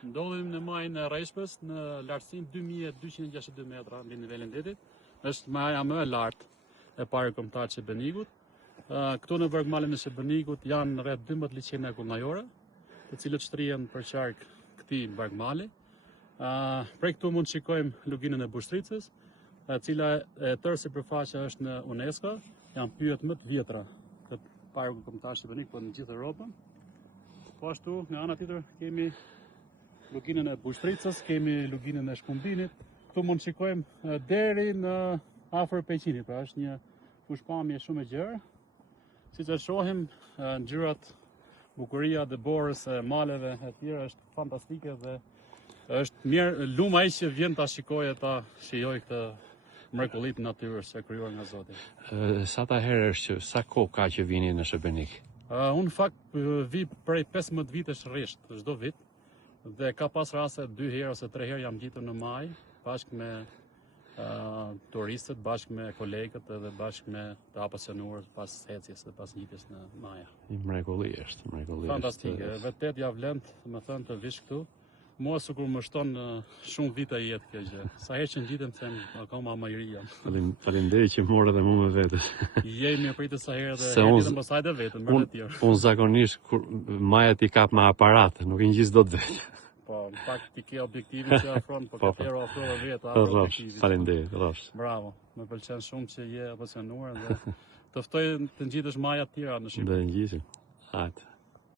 Ndodhim në majën e Rreshpës në lartësinë 2262 metra mbi nivelin e detit. Është maja më e lartë e parë kombëtare e Shëbenikut. Këtu në vargmalin e Shëbenikut janë rreth 12 liçene kullnajore, të cilët shtrihen për qark këtij vargmali. Prej këtu mund shikojmë luginën e Bushtricës, e cila e tërë sipërfaqja është në UNESCO, janë pyjet më të vjetra të parku kombëtar Shëbenik për në gjithë Europën. Po ashtu, nga ana tjetër kemi luginën e Bushtricës, kemi luginën e Shkumbinit. Këtu mund shikojmë deri në afër Peqinit, pra është një fushpamje shumë e gjerë. Siç e shohim, ngjyrat, bukuria e borës, e maleve e tjera është fantastike dhe është mirë lum ai që vjen ta shikojë, ta shijojë këtë mrekullitë natyrës e krijuar nga Zoti. Sa herë është që sa kohë ka që vini në Shëbenik? Unë fakt vi prej 15 vitesh rresht, çdo vit. Dhe ka pas raste 2 herë ose 3 herë jam ngjitur në maj, bashkë me turistët, bashkë me kolegët edhe bashkë me të apasionuar pas ecjes dhe pas ngjitjes në maja. Mrekulli është, mrekulli. Fantastike, vërtet ja vlen, më thënë, të vish këtu. Mua sikur më shton shumë vite jetë kjo gjë. Sa herë që ngjitem them akoma majri jam. Faleminderit që morë dhe mua me vete. Jemi pritet sa herë dhe jetëm pasaj dhe vetëm më të tjerë. Unë zakonisht kur majat i kap me aparat, nuk i ngjis dot vetë. Po, në fakt ti ke objektivin që afron, po ka thero afro vetë objektivit. Faleminderit, rrosh. Bravo. Më pëlqen shumë që je apasionuar dhe të ftoj të ngjitesh maja të tjera në Shqipëri. Do të ngjisim. Hajde.